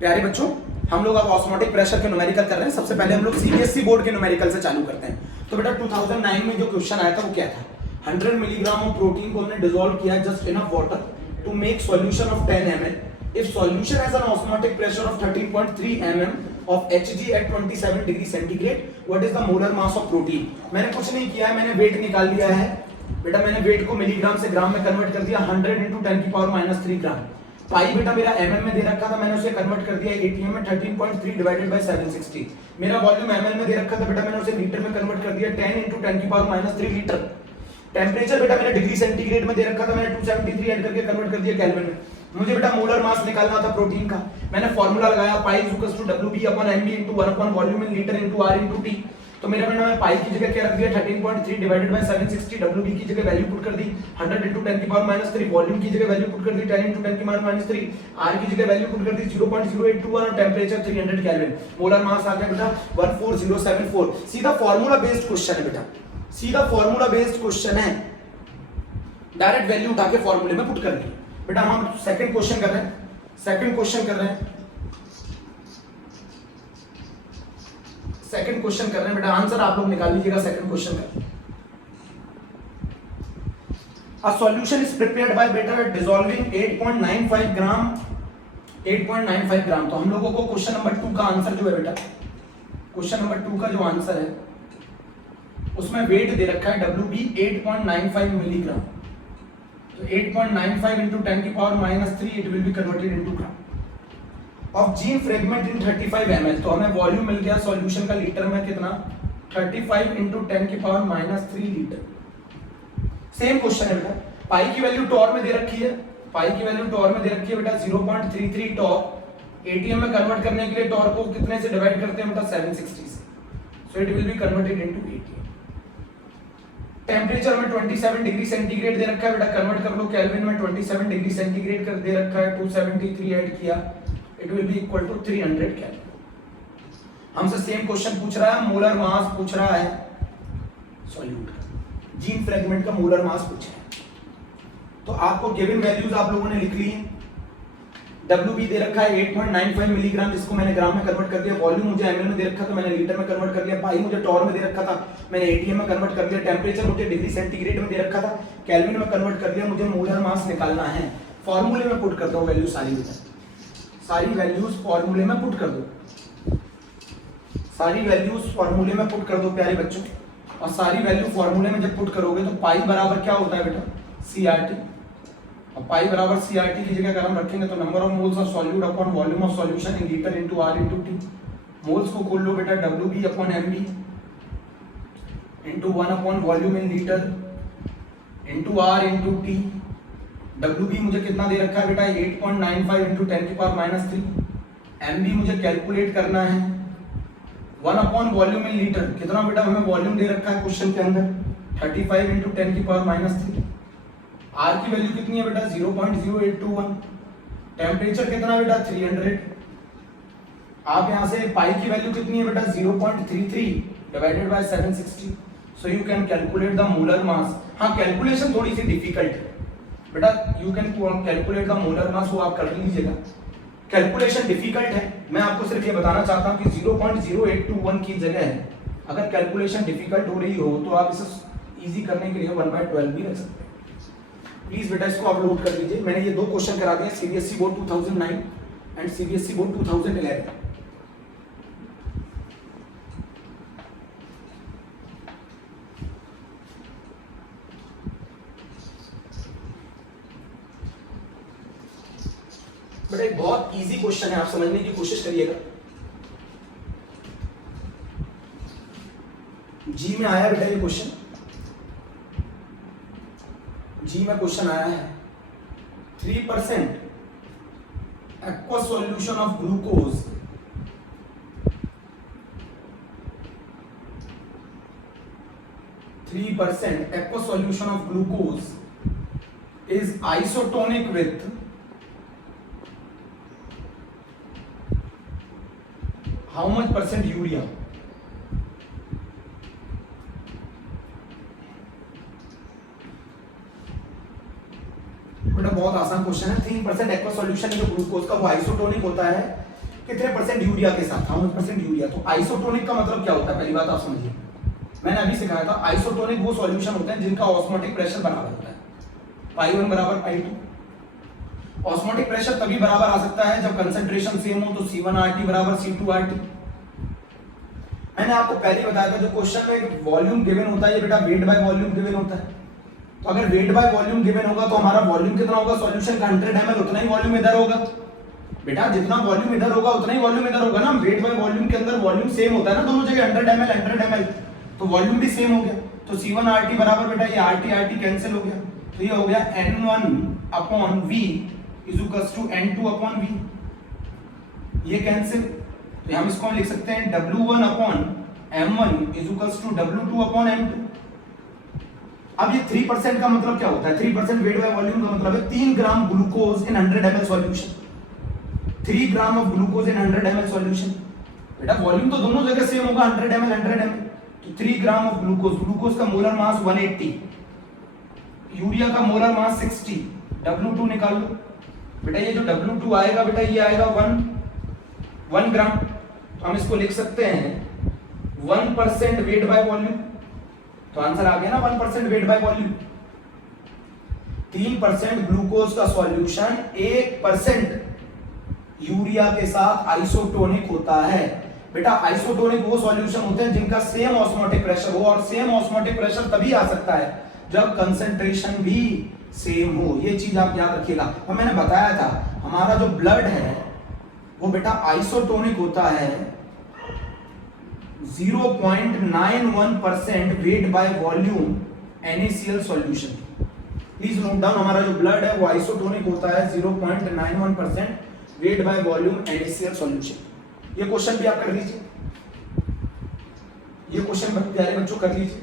प्यारे बच्चों, हम लोग अब ऑस्मोटिक प्रेशर के न्यूमेरिकल कर रहे हैं। सबसे पहले हम लोग सीबीएसई बोर्ड के न्यूमेरिकल से चालू करते हैं। तो बेटा 2009 में जो क्वेश्चन आया था वो क्या था? 100 मिलीग्राम ऑफ प्रोटीन को हमने डिसॉल्व किया just enough water to make solution of 10 ml if solution has an osmotic pressure of 13.3 mm of Hg at 27 degree centigrade, what is the molar mass of protein? मैंने कुछ नहीं किया है, मैंने wait निकाल लिया है बेटा। मैंने वेट को मिलीग्राम से ग्राम में कन्वर्ट कर दिया, 100 × 10⁻³ ग्राम। पाई बेटा मेरा mm में दे रखा था, मैंने उसे कन्वर्ट कर दिया ATM में 13.3 डिवाइडेड बाय 760। मेरा वॉल्यूम ml में दे रखा था बेटा, मैंने उसे लीटर में कन्वर्ट कर दिया 10 × 10⁻³ लीटर। टेंपरेचर बेटा मैंने डिग्री सेंटीग्रेड में दे रखा था, मैंने 273 ऐड करके कन्वर्ट कर दिया केल्विन में। मुझे बेटा मोलर मास निकालना था प्रोटीन का। मैंने फार्मूला लगाया पाई WB/mb * 1 volume in litre * R * T। तो मेरा बेटा मैं पाई की जगह क्या रख दिया 13.3 डिवाइडेड बाय 760, WB की जगह वैल्यू पुट कर दी 100 × 10⁻³ वॉल्यूम की जगह वैल्यू पुट कर दी 10 × 10⁻³ R की जगह वैल्यू पुट कर दी 0.0821 और टेंपरेचर 300 केल्विन। मोलर मास आ गया बेटा 14074। सीधा फार्मूला बेस्ड क्वेश्चन है बेटा, सीधा फार्मूला बेस्ड क्वेश्चन है। डायरेक्ट वैल्यू उठा के फार्मूले में पुट कर दी बेटा। हम सेकंड क्वेश्चन कर रहे हैं, सेकंड क्वेश्चन कर रहे हैं बेटा। आंसर आप लोग निकाल लीजिएगा सेकंड क्वेश्चन का। A solution is prepared by better dissolving 8.95 ग्राम 8.95 ग्राम। तो हम लोगों को क्वेश्चन नंबर 2 का आंसर जो है बेटा, क्वेश्चन नंबर 2 का जो आंसर है उसमें वेट दे रखा है WB 8.95 मिलीग्राम। तो 8.95 × 10⁻³ it will be converted into gram of gene fragment in 35 ml। तो हमें वॉल्यूम मिल गया सॉल्यूशन का लीटर में कितना 35 × 10⁻³ लीटर। सेम क्वेश्चन है बेटा। पाई की वैल्यू टॉर में दे रखी है, पाई की वैल्यू टॉर में दे रखी है बेटा 0.33 टॉर। एटीएम में कन्वर्ट करने के लिए टॉर को कितने से डिवाइड करते हैं बेटा 760 से। So it will be converted into ATM. Temperature में 27 डिग्री सेंटीग्रेड दे रखा है बेटा, कन्वर्ट कर लो केल्विन में 27 डिग्री सेंटीग्रेड कर दे रखा है, 273 ऐड किया, it will be equal to 300 kelvin. हमसे सेम क्वेश्चन पूछ रहा है, मोलर मास पूछ रहा है सॉल्यूट का, जीन फ्रेगमेंट का मोलर मास पूछा है। तो आपको गिवन वैल्यूज आप लोगों ने लिख ली है। WB दे रखा है 8.95 मिलीग्राम, जिसको मैंने ग्राम में कन्वर्ट कर दिया। वॉल्यूम मुझे ml में दे रखा था, मैंने लीटर में कन्वर्ट कर दिया। पाई मुझे टॉर में दे रखा था, मैंने ATM में कन्वर्ट कर दिया। टेंपरेचर मुझे डिग्री सेंटीग्रेड में दे रखा था, केल्विन में कन्वर्ट कर दिया। मुझे मोलर मास निकालना है। फॉर्मूले में पुट करता हूं वैल्यू सारी बेटा, सारी वैल्यूज फॉर्मूले में पुट कर दो, सारी वैल्यूज फॉर्मूले में पुट कर दो प्यारे बच्चों। और सारी वैल्यू फॉर्मूले में जब पुट करोगे तो पाई बराबर क्या होता है बेटा CRT। और पाई बराबर CRT की जगह अगर हम रखेंगे तो number of moles of solute upon volume of solution in litre * R * T। Moles को खोल लो बेटा WB/mb * 1 volume in litre * R * T। WB मुझे कितना दे रखा है बेटा 8.95 × 10⁻³ mb मुझे कैलकुलेट करना है 1 वॉल्यूम इन लीटर। कितना बेटा हमें वॉल्यूम दे रखा है क्वेश्चन के अंदर 35 × 10⁻³ R की वैल्यू कितनी है बेटा 0.0821। टेंपरेचर कितना बेटा 300। आप यहां से पाई की वैल्यू कितनी है बेटा 0.33 divided by 760। So you can calculate the molar मास। हाँ कैलकुलेशन थोड़ी सी डिफिकल्ट है बेटा, you can calculate the molar मास, वो आप कर लीजिएगा। कैलकुलेशन डिफिकल्ट है, मैं आपको सिर्फ ये बताना चाहता हूं कि 0.0821 की जगह है अगर कैलकुलेशन डिफिकल्ट हो रही हो तो आप इसे इजी करने के लिए 1/12 भी रख सकते हैं। प्लीज बेटा इसको आप लोड कर लीजिए। मैंने ये दो क्वेश्चन करा दिए CBSE board 2009 and CBSE board 2011। बेटा एक बहुत इजी क्वेश्चन है, आप समझने की कोशिश करिएगा। जी में आया बेटा ये क्वेश्चन, जी में क्वेश्चन आया है 3% aqua solution of glucose 3% aqueous solution of glucose is isotonic with how much percent urea? बेटा बहुत आसान क्वेश्चन है। 3% एक्वा सॉल्यूशन जो ग्लूकोज का वो आइसोटोनिक होता है कितने परसेंट यूरिया के साथ, हाउ मच परसेंट यूरिया। तो आइसोटोनिक का मतलब क्या होता है, पहली बात आप समझिए, मैंने अभी सिखाया था। आइसोटोनिक वो सॉल्यूशन होते हैं जिनका ऑस्मोटिक प्रेशर बराबर होता है, पाई 1 बराबर पाई 2। ऑस्मोटिक प्रेशर तभी बराबर आ सकता है जब कंसंट्रेशन सेम हो, तो C1RT बराबर C2RT। मैंने आपको पहले बताया था जो क्वेश्चन में एक वॉल्यूम गिवन होता है, ये बेटा वेट बाय वॉल्यूम गिवन होता है। तो अगर वेट बाय वॉल्यूम गिवन होगा तो हमारा वॉल्यूम कितना होगा सॉल्यूशन का, 100 ml, उतना ही वॉल्यूम इधर होगा बेटा, जितना वॉल्यूम इधर होगा उतना ही वॉल्यूम इधर होगा ना। वेट बाय वॉल्यूम के अंदर वॉल्यूम सेम होता है ना दोनों जगह, 100 ml, तो वॉल्यूम भी सेम हो गया। तो C1RT बराबर बेटा ये RT कैंसिल हो गया, तो ये हो गया N1/V is equals to N2/V, ये कैंसिल। तो हम इसको लिख सकते हैं W1/M1 is equals to W2/M2। अब ये 3% का मतलब क्या होता है, 3% वेट बाय वॉल्यूम का मतलब है 3 gram glucose in 100 ml solution, 3 gram of glucose in 100 ml solution. बेटा वॉल्यूम तो दोनों जगह सेम होगा, 100 ml, तो 3 ग्राम ऑफ ग्लूकोज, ग्लूकोज का मोलर मास 180, यूरिया का मोलर मास 60, W2 निकाल लो बेटा। ये जो W2 आएगा बेटा ये आएगा 1 ग्राम, तो हम इसको लिख सकते हैं 1% वेट बाय वॉल्यूम, तो आंसर आ गया ना 1% वेट बाय वॉल्यूम। 3% ग्लूकोज का सॉल्यूशन 1% यूरिया के साथ आइसोटोनिक होता है। बेटा आइसोटोनिक वो सॉल्यूशन होते हैं जिनका सेम ऑस्मोटिक प्रेशर हो, और सेम ऑस्मोटिक प्रेशर तभी आ सकता है जब कंसंट्रेशन भी सेम हो, ये चीज आप याद रखिएगा। और मैंने बताया था हमारा जो ब्लड है वो बेटा आइसोटोनिक होता है 0.91% weight by volume NaCl solution. Please note down, हमारा जो ब्लड है वो आइसोटोनिक होता है 0.91% weight by volume NaCl solution. ये क्वेश्चन भी आप कर लीजिए, ये क्वेश्चन प्यारे बच्चों कर लीजिए।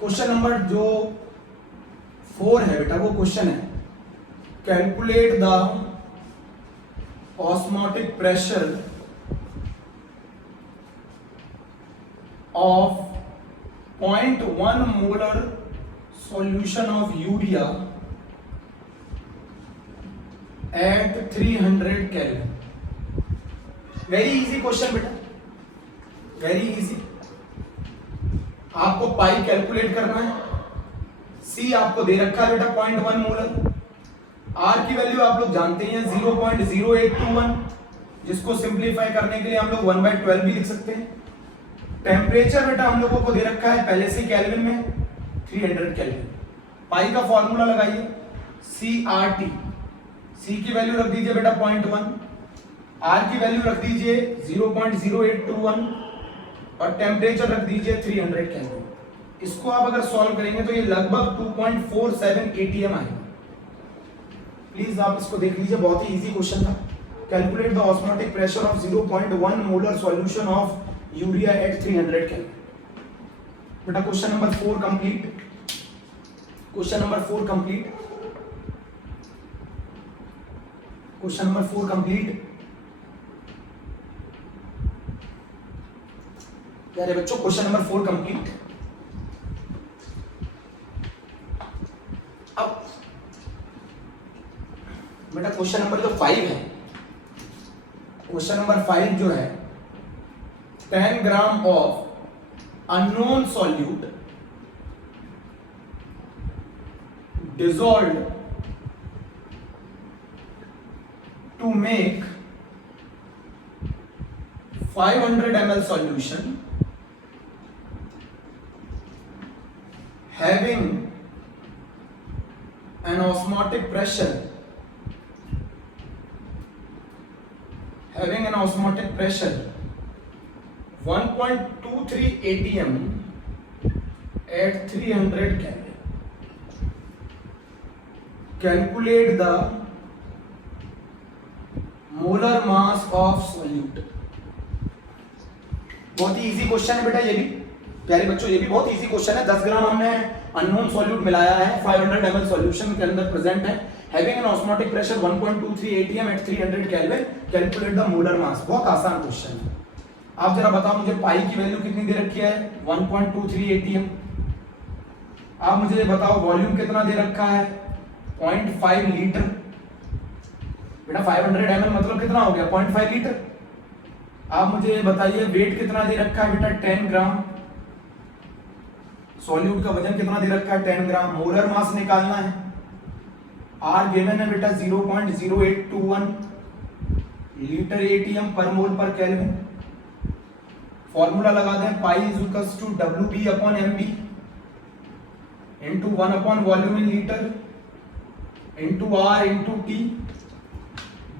क्वेश्चन नंबर जो 4 है बेटा वो क्वेश्चन है calculate the osmotic pressure of 0.1 molar solution of urea at 300 kelvin. Very easy question बेटा, वेरी इजी। आपको पाई कैलकुलेट करना है, सी आपको दे रखा है बेटा 0.1 मोलर, आर की वैल्यू आप लोग जानते हैं 0.0821, जिसको सिंप्लीफाई करने के लिए हम लोग 1/12 भी लिख सकते हैं। टेम्परेचर बेटा हम लोगों को दे रखा है पहले से केल्विन में 300 केल्विन। पाई का फॉर्मूला लगाइए CRT, सी की वैल्यू रख दीजिए बेटा 0.1, आर की वैल्यू रख दीजिए 0.0821 और टेम्परेचर रख दीजिए 300 केल्विन। इसको आप अगर सॉल्व करेंगे तो ये लगभग 2.47 ATM आएगा। प्लीज आप इसको देख लीजिए, बहुत ही इजी क्वेश्चन था। Calculate the osmotic pressure of 0.1 molar solution of urea at 300 kelvin. बेटा question number 4 complete, question number 4 complete, question number 4 complete. प्यारे बच्चों क्वेश्चन नंबर 4 कंप्लीट। अब बेटा क्वेश्चन नंबर जो 5 है, क्वेश्चन नंबर 5 जो है 10 gram of unknown solute dissolved to make 500 ml solution having an osmotic pressure 1.23 atm at 300 Kelvin. Calculate the molar mass of solute. बहुत ही इजी क्वेश्चन है बेटा ये भी, प्यारे बच्चों ये भी बहुत इजी क्वेश्चन है। 10 ग्राम हमने अननोन सॉल्यूट मिलाया है, 500 ml सॉल्यूशन के अंदर प्रेजेंट है, having an osmotic pressure 1.23 atm at 300 kelvin, calculate the molar मास। बहुत आसान क्वेश्चन है, आप जरा बताओ मुझे पाई की वैल्यू कितनी दे रखी है 1.23 एटीएम। आप मुझे बताओ वॉल्यूम कितना दे रखा है 0.5 लीटर। बेटा 500 ml मतलब कितना हो गया 0.5 लीटर। आप मुझे बताइए वेट कितना दे रखा है बेटा 10 ग्राम। सॉल्यूट का वजन कितना दे रखा है 10 ग्राम। मोलर मास निकालना है। आर गिवन है बेटा 0.0821 लीटर एटीएम पर मोल पर केल्विन। फॉर्मूला लगा दें pi is equals to WB upon MB into 1 upon volume in litre into R into T।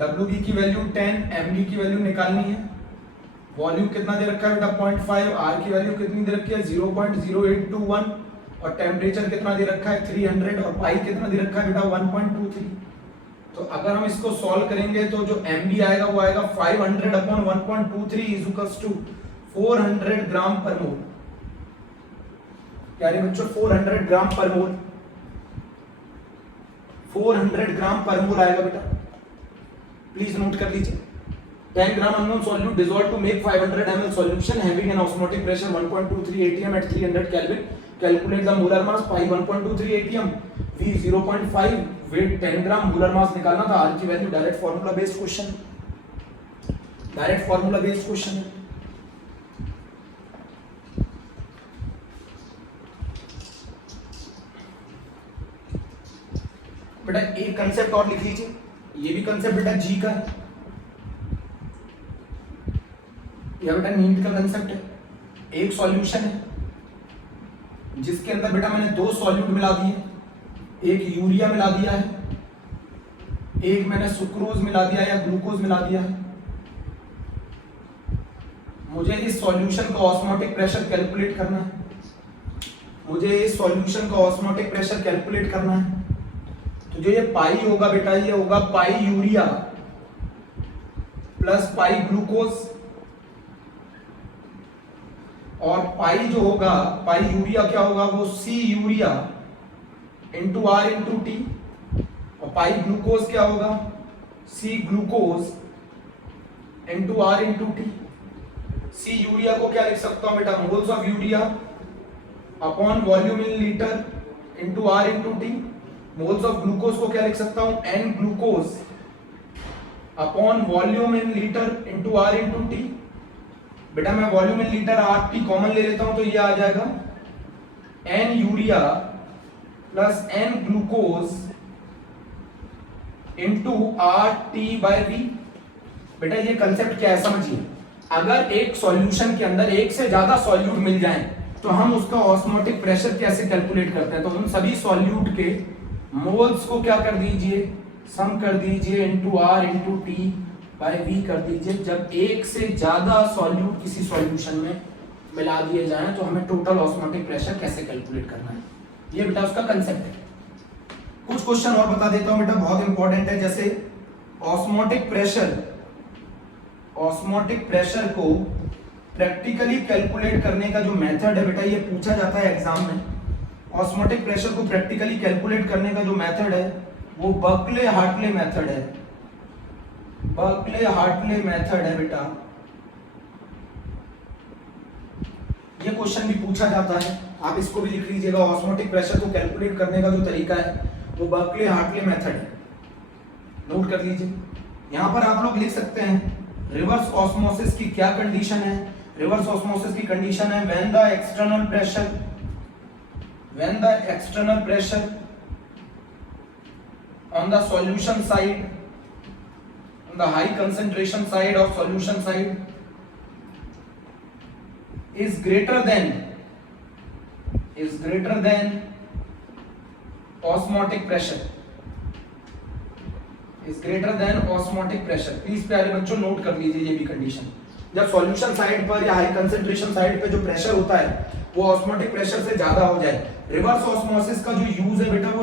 WB की वैल्यू 10, MB की वैल्यू निकालनी है। वॉल्यूम कितना दे रखा है बेटा 0.5, R की वैल्यू कितनी दे रखी है 0.0821 और टेम्परेचर कितना दे रखा है 300 और पाई कितना दे रखा है बेटा 1.23। तो अगर हम इसको सॉल्व करेंगे तो जो MB आएगा वो आएगा 500 अपॉन 1.23 इज इक्वल्स टू 400 ग्राम पर मोल। क्या रे बच्चों 400 ग्राम पर मोल, 400 ग्राम पर मोल आएगा बेटा। प्लीज नोट कर लीजिए 10 gram unknown solute dissolved to make 500 ml solution having an osmotic pressure 1.23 atm at 300 Kelvin. Calculate the molar mass pi 1.23 atm, V 0.5, weight 10 gram, molar mass निकालना था। R की value direct formula based question, direct formula based question है। बेटा एक concept और लिख लीजिए, ये भी कंसेप्ट बेटा जी का है, यह बेटा नीट का कंसेप्ट है। एक सॉल्यूशन है जिसके अंदर बेटा मैंने दो सॉल्यूट मिला दिए, एक यूरिया मिला दिया है, एक मैंने सुक्रोज मिला दिया या ग्लूकोज मिला दिया है। मुझे इस सॉल्यूशन का ऑस्मोटिक प्रेशर कैलकुलेट करना है, मुझे इस सॉल्यूशन का ऑस्मोटिक प्रेशर कैलकुलेट करना है। तो जो ये पाई होगा बेटा ये होगा pi urea plus pi glucose, और पाई जो होगा पाई यूरिया क्या होगा वो C urea into R into T, और पाई ग्लूकोज क्या होगा C glucose into R into T. C urea को क्या लिख सकता हूं बेटा moles of urea upon volume in litre into R into T. Moles of glucose को क्या लिख सकता हूं N glucose upon volume in litre into R into T. बेटा मैं volume in litre R T common ले लेता हूं तो ये आ जाएगा n urea plus n glucose into R T by V. बेटा ये कंसेप्ट क्या है समझिए, अगर एक सॉल्यूशन के अंदर एक से ज्यादा सॉल्यूट मिल जाए तो हम उसका ऑस्मोटिक प्रेशर कैसे कैलकुलेट करते हैं। तो उन सभी सॉल्यूट के मोल्स को क्या कर दीजिए सम कर दीजिए into R into T by V कर दीजिए। जब एक से ज्यादा सॉल्यूट किसी सॉल्यूशन में मिला दिए जाएं तो हमें टोटल ऑस्मोटिक प्रेशर कैसे कैलकुलेट करना है, ये बेटा उसका कंसेप्ट है। कुछ क्वेश्चन और बता देता हूं बेटा बहुत इंपॉर्टेंट है, जैसे ऑस्मोटिक प्रेशर को प्रैक्टिकली कैलकुलेट करने का जो मेथड है बेटा ये पूछा जाता है एग्जाम में। ऑस्मोटिक प्रेशर को प्रैक्टिकली कैलकुलेट करने का जो मेथड है वो बर्कले-हार्टले मेथड है, बर्कले-हार्टले मेथड है बेटा। ये क्वेश्चन भी पूछा जाता है, आप इसको भी लिख लीजिएगा। ऑस्मोटिक प्रेशर को कैलकुलेट करने का जो तरीका है वो बर्कले-हार्टले मेथड है, नोट कर लीजिए। यहां पर आप लोग लिख सकते हैं रिवर्स ऑस्मोसिस की क्या कंडीशन है। रिवर्स ऑस्मोसिस की कंडीशन है when the external pressure on the solution side, on the high concentration side of solution side is greater than osmotic pressure, is greater than osmotic pressure। Please प्यारे बच्चों note कर लीजिए ये भी condition. जब solution side पर या high concentration side पे जो प्रेशर होता है वो ऑस्मोटिक प्रेशर से ज्यादा हो जाए। रिवर्स ऑस्मोसिस का जो यूज है बेटा वो